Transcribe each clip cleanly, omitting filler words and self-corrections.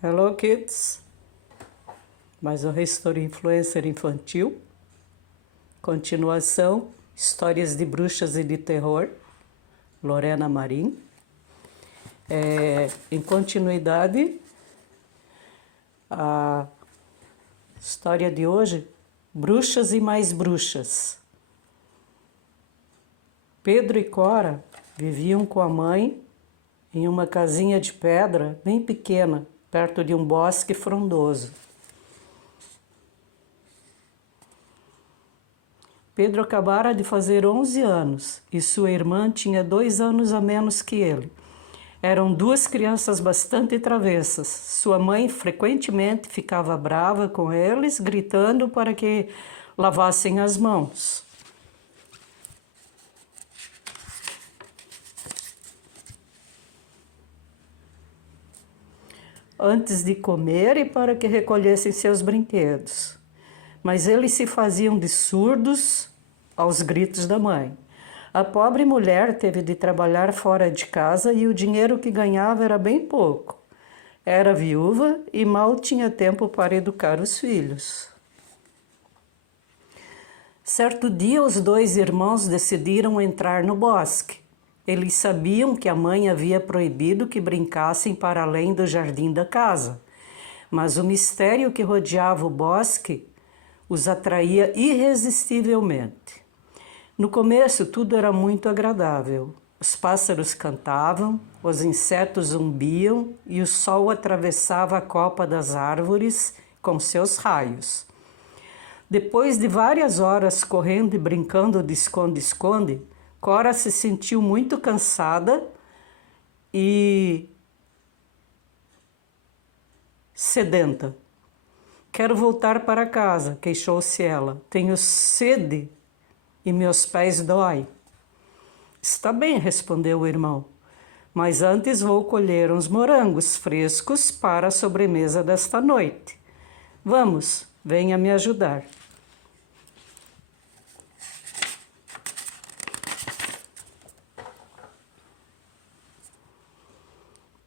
Hello Kids, mais um History Influencer infantil, continuação, histórias de bruxas e de terror, Lorena Marim. Em continuidade, a história de hoje, bruxas e mais bruxas. Pedro e Cora viviam com a mãe em uma casinha de pedra bem pequena, perto de um bosque frondoso. Pedro acabara de fazer 11 anos e sua irmã tinha 2 anos a menos que ele. Eram duas crianças bastante travessas. Sua mãe frequentemente ficava brava com eles, gritando para que lavassem as mãos. Antes de comer e para que recolhessem seus brinquedos. Mas eles se faziam de surdos aos gritos da mãe. A pobre mulher teve de trabalhar fora de casa e o dinheiro que ganhava era bem pouco. Era viúva e mal tinha tempo para educar os filhos. Certo dia, os 2 irmãos decidiram entrar no bosque. Eles sabiam que a mãe havia proibido que brincassem para além do jardim da casa, mas o mistério que rodeava o bosque os atraía irresistivelmente. No começo, tudo era muito agradável. Os pássaros cantavam, os insetos zumbiam e o sol atravessava a copa das árvores com seus raios. Depois de várias horas correndo e brincando de esconde-esconde, Cora se sentiu muito cansada e sedenta. Quero voltar para casa, queixou-se ela. Tenho sede e meus pés doem. Está bem, respondeu o irmão, mas antes vou colher uns morangos frescos para a sobremesa desta noite. Vamos, venha me ajudar.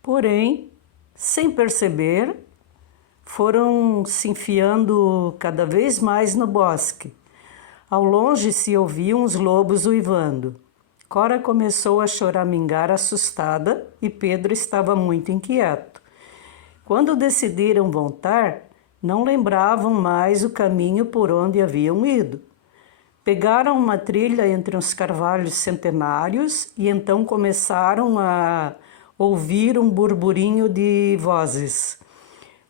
Porém, sem perceber, foram se enfiando cada vez mais no bosque. Ao longe se ouviam os lobos uivando. Cora começou a choramingar assustada e Pedro estava muito inquieto. Quando decidiram voltar, não lembravam mais o caminho por onde haviam ido. Pegaram uma trilha entre uns carvalhos centenários e então começaram a ouvir um burburinho de vozes.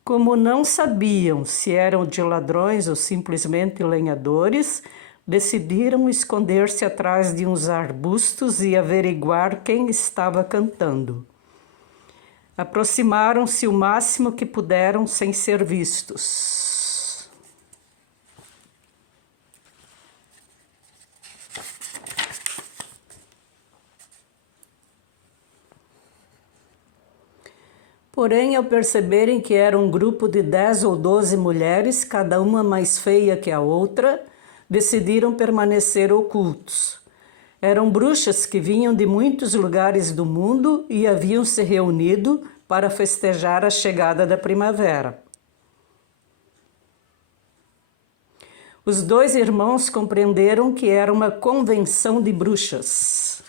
Como não sabiam se eram de ladrões ou simplesmente lenhadores, decidiram esconder-se atrás de uns arbustos e averiguar quem estava cantando. Aproximaram-se o máximo que puderam sem ser vistos. Porém, ao perceberem que era um grupo de 10 ou 12 mulheres, cada uma mais feia que a outra, decidiram permanecer ocultos. Eram bruxas que vinham de muitos lugares do mundo e haviam se reunido para festejar a chegada da primavera. Os 2 irmãos compreenderam que era uma convenção de bruxas.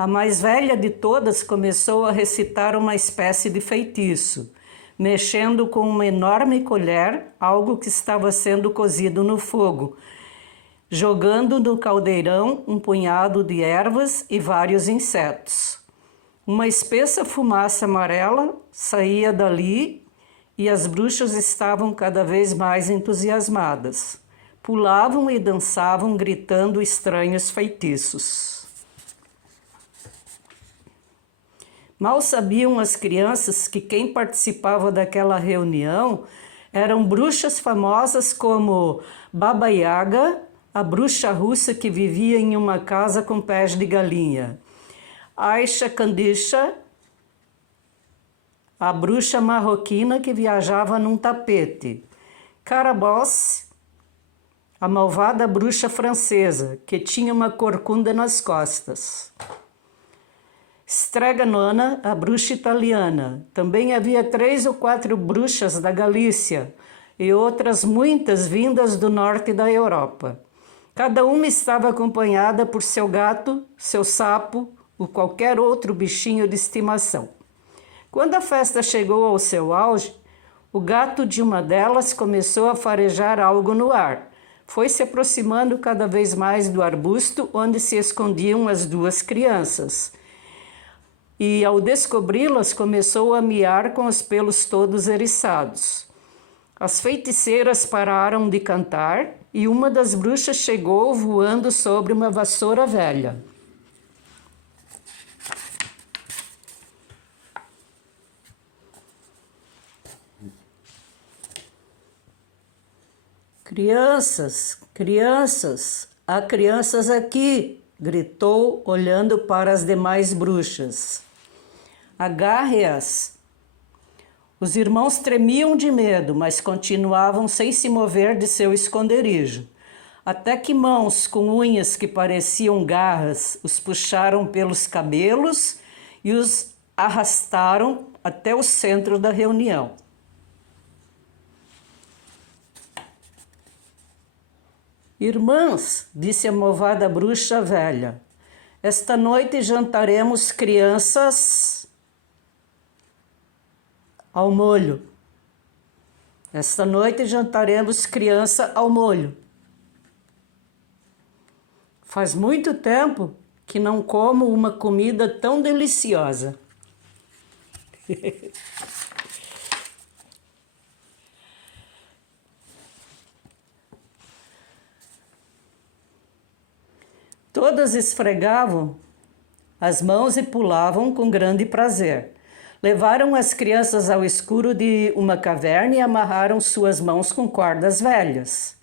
A mais velha de todas começou a recitar uma espécie de feitiço, mexendo com uma enorme colher algo que estava sendo cozido no fogo, jogando no caldeirão um punhado de ervas e vários insetos. Uma espessa fumaça amarela saía dali e as bruxas estavam cada vez mais entusiasmadas. Pulavam e dançavam gritando estranhos feitiços. Mal sabiam as crianças que quem participava daquela reunião eram bruxas famosas como Baba Yaga, a bruxa russa que vivia em uma casa com pés de galinha, Aisha Kandisha, a bruxa marroquina que viajava num tapete, Carabosse, a malvada bruxa francesa, que tinha uma corcunda nas costas. Strega Nona, a bruxa italiana. Também havia 3 ou 4 bruxas da Galícia e outras muitas vindas do norte da Europa. Cada uma estava acompanhada por seu gato, seu sapo ou qualquer outro bichinho de estimação. Quando a festa chegou ao seu auge, o gato de uma delas começou a farejar algo no ar. Foi se aproximando cada vez mais do arbusto onde se escondiam as 2 crianças. E, ao descobri-las, começou a miar com os pelos todos eriçados. As feiticeiras pararam de cantar e uma das bruxas chegou voando sobre uma vassoura velha. Crianças, crianças, há crianças aqui, gritou, olhando para as demais bruxas. Agarre-as. Os irmãos tremiam de medo, mas continuavam sem se mover de seu esconderijo, até que mãos com unhas que pareciam garras os puxaram pelos cabelos e os arrastaram até o centro da reunião. Irmãs, disse a malvada bruxa velha, esta noite jantaremos crianças ao molho. Esta noite jantaremos criança ao molho. Faz muito tempo que não como uma comida tão deliciosa. Todas esfregavam as mãos e pulavam com grande prazer. Levaram as crianças ao escuro de uma caverna e amarraram suas mãos com cordas velhas.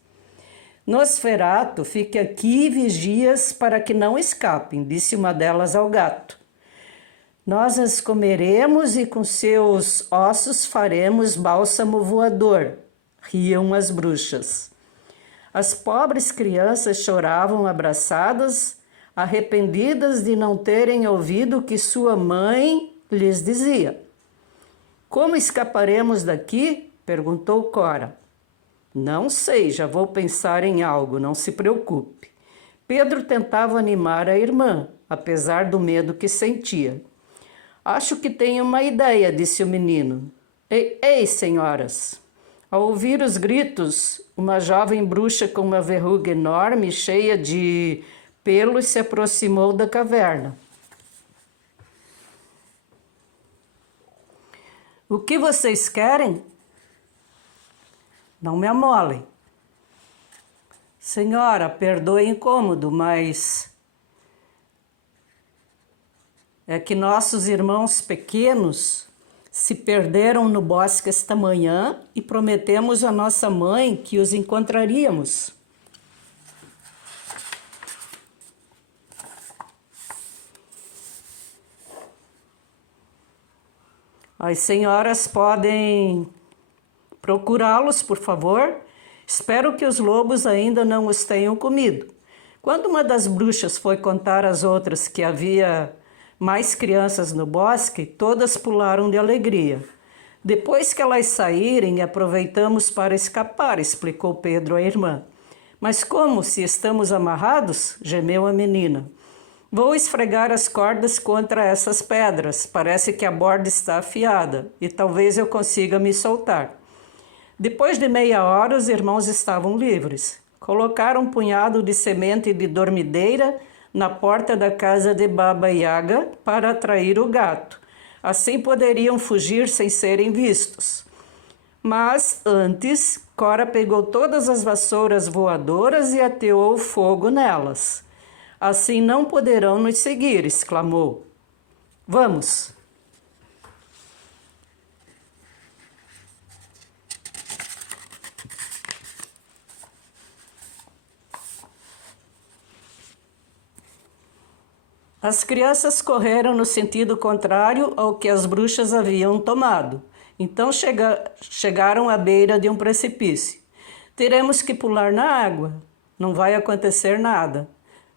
Nosferato, fique aqui e vigias para que não escapem, disse uma delas ao gato. Nós as comeremos e com seus ossos faremos bálsamo voador, riam as bruxas. As pobres crianças choravam abraçadas, arrependidas de não terem ouvido o que sua mãe lhes dizia. Como escaparemos daqui? Perguntou Cora. Não sei, já vou pensar em algo, não se preocupe. Pedro tentava animar a irmã, apesar do medo que sentia. Acho que tenho uma ideia, disse o menino. Ei, senhoras! Ao ouvir os gritos, uma jovem bruxa com uma verruga enorme, cheia de pelos, se aproximou da caverna. O que vocês querem? Não me amolem. Senhora, perdoe o incômodo, mas é que nossos irmãos pequenos se perderam no bosque esta manhã e prometemos à nossa mãe que os encontraríamos. As senhoras podem procurá-los, por favor? Espero que os lobos ainda não os tenham comido. Quando uma das bruxas foi contar às outras que havia mais crianças no bosque, todas pularam de alegria. Depois que elas saírem, aproveitamos para escapar, explicou Pedro à irmã. Mas como, se estamos amarrados? Gemeu a menina. Vou esfregar as cordas contra essas pedras. Parece que a borda está afiada e talvez eu consiga me soltar. Depois de meia hora, os irmãos estavam livres. Colocaram um punhado de semente de dormideira na porta da casa de Baba Yaga para atrair o gato. Assim poderiam fugir sem serem vistos. Mas antes, Cora pegou todas as vassouras voadoras e ateou fogo nelas. Assim não poderão nos seguir, exclamou. Vamos! As crianças correram no sentido contrário ao que as bruxas haviam tomado. Então chegaram à beira de um precipício. Teremos que pular na água. Não vai acontecer nada.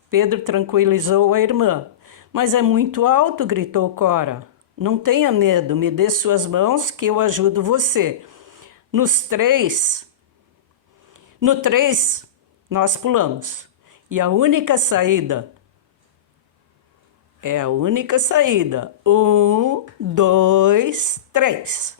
Pedro tranquilizou a irmã. Mas é muito alto, gritou Cora. Não tenha medo, me dê suas mãos que eu ajudo você. No 3, nós pulamos. E a única saída é a única saída. 1, 2, 3.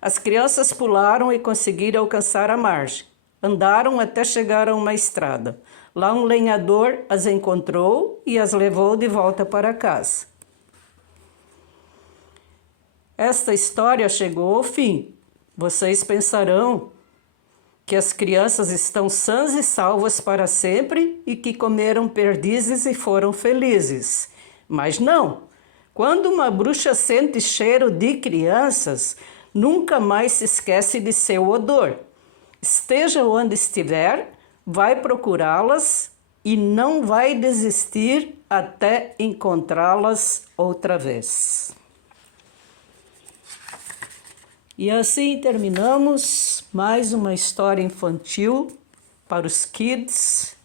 As crianças pularam e conseguiram alcançar a margem. Andaram até chegar a uma estrada. Lá um lenhador as encontrou e as levou de volta para casa. Esta história chegou ao fim. Vocês pensarão que as crianças estão sãs e salvas para sempre e que comeram perdizes e foram felizes. Mas não! Quando uma bruxa sente cheiro de crianças, nunca mais se esquece de seu odor. Esteja onde estiver, vai procurá-las e não vai desistir até encontrá-las outra vez. E assim terminamos mais uma história infantil para os kids.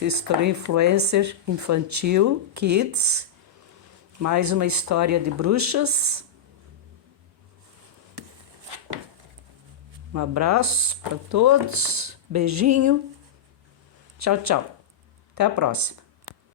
History Influencer Infantil Kids. Mais uma história de bruxas. Um abraço para todos, beijinho, tchau, tchau. Até a próxima.